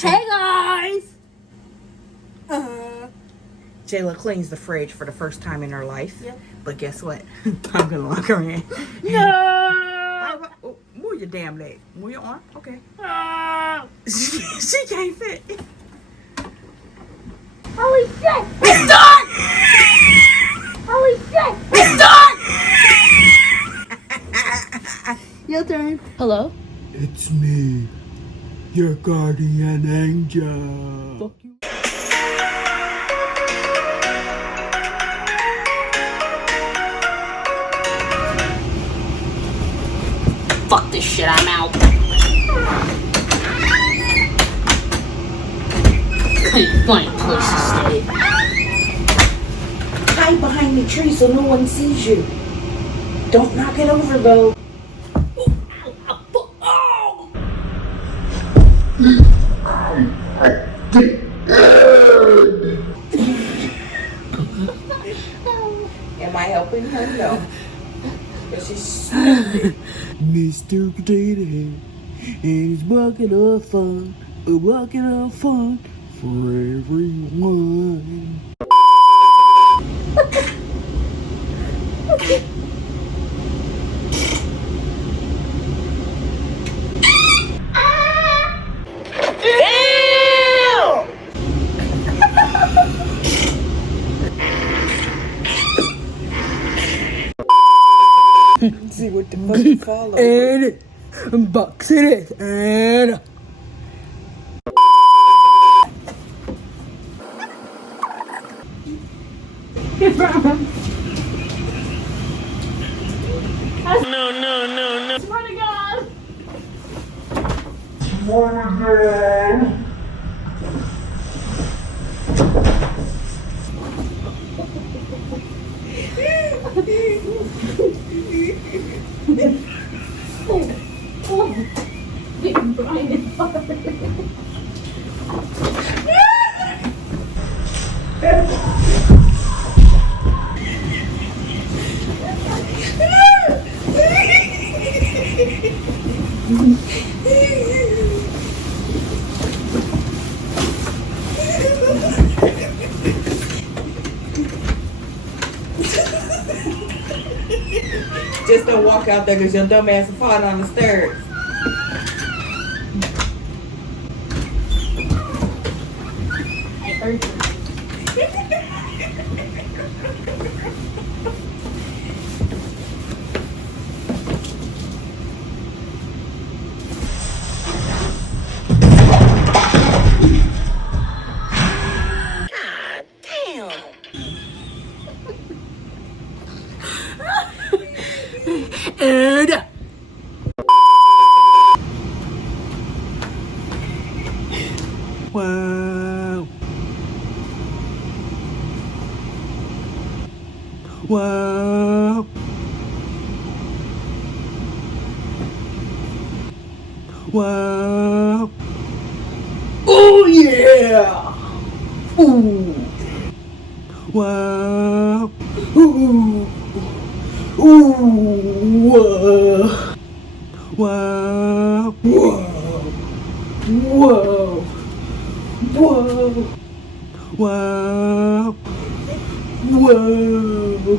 Hey guys! Jaila cleans the fridge for the first time in her life. Yep. But guess what? I'm gonna lock her in. No! Oh, move your damn leg. Move your arm. Okay. Ah! She can't fit. Holy shit! It's dark! Holy shit! It's dark! Your turn. Hello? It's me, your guardian angel. Fuck you. Fuck this shit, I'm out. Couldn't find a place to stay. Hide behind the tree so no one sees you. Don't knock it over though. Am I helping her? No. But she's Mr. Potato Head, and he's bucket of fun, a bucket of fun for everyone. see what the fuck you follow. And box it is, and No. Swear to God. Getting blinded. Just don't walk out there because your dumb ass will fall on the stairs. I heard you. and wow, wow, wow. Oh yeah. Ooh. Wow. Ooh. Ooh. Wow. Whoa. Whoa. Whoa. Wow. Whoa.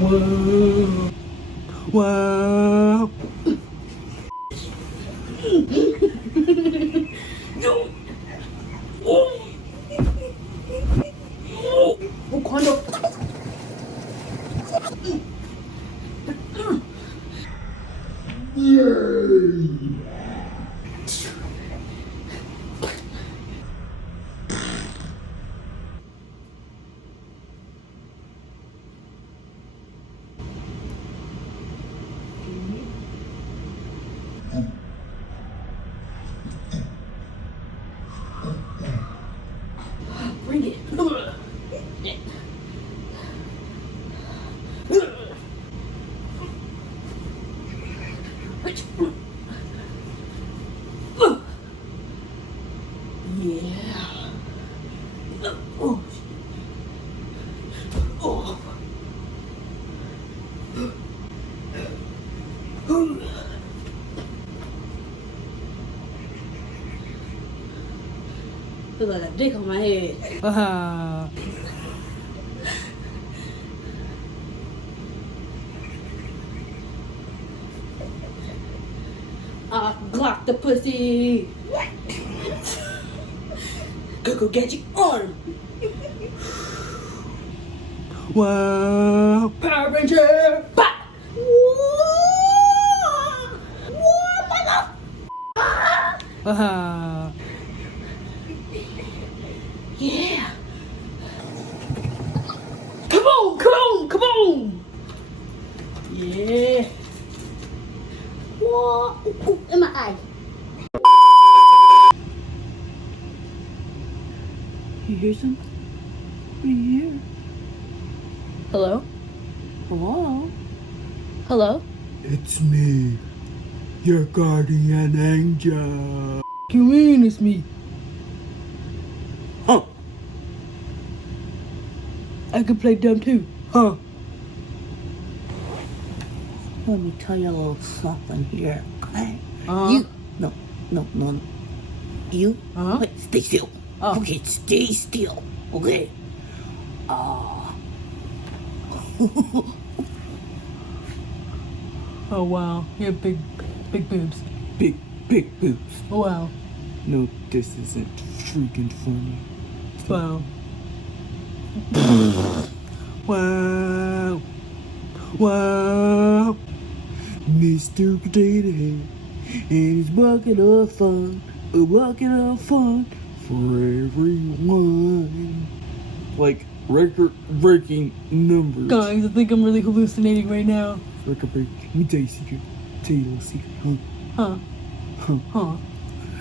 Whoa. Wow. No. Oh. Oh, cuando. Yay. Bring it. Yeah. Oh. Oh. Feel like a dick on my head. I Glock the pussy. What? Go get your arm. Wow. Power Ranger. Bah! Yeah. Come on, come on, come on. Yeah. Whoa. Ooh, in my eye. You hear something? What do you hear? Hello? Hello? Hello? It's me, your guardian angel. What do you mean it's me? Huh? I can play dumb too. Huh? Let me tell you a little something here, okay? You, no. You, wait, stay still. Oh. Okay, stay still, okay? Oh wow, you have big boobs. Big boobs. Oh wow. No, this isn't freaking funny. Wow. Wow. Wow. Mr. Potato Head and his bucket of fun. A bucket of fun for everyone. Like record-breaking numbers. Guys, I think I'm really hallucinating right now. Record-breaking. Let me tell you a secret. Tell you a little secret, huh? Huh. Huh.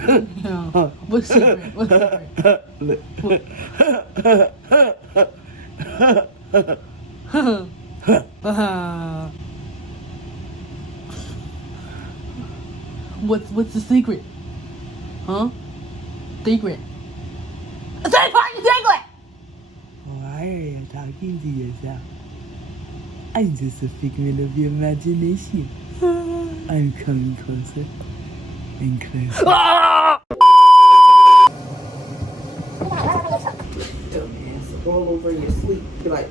Yeah. What's secret? What's What's the secret? Huh? Secret. Say fucking secret! Why are you talking to yourself? I'm just a figment of your imagination. I'm coming closer and closer. Dumbass. Roll over in your sleep. Be like,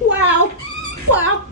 wow. Wow.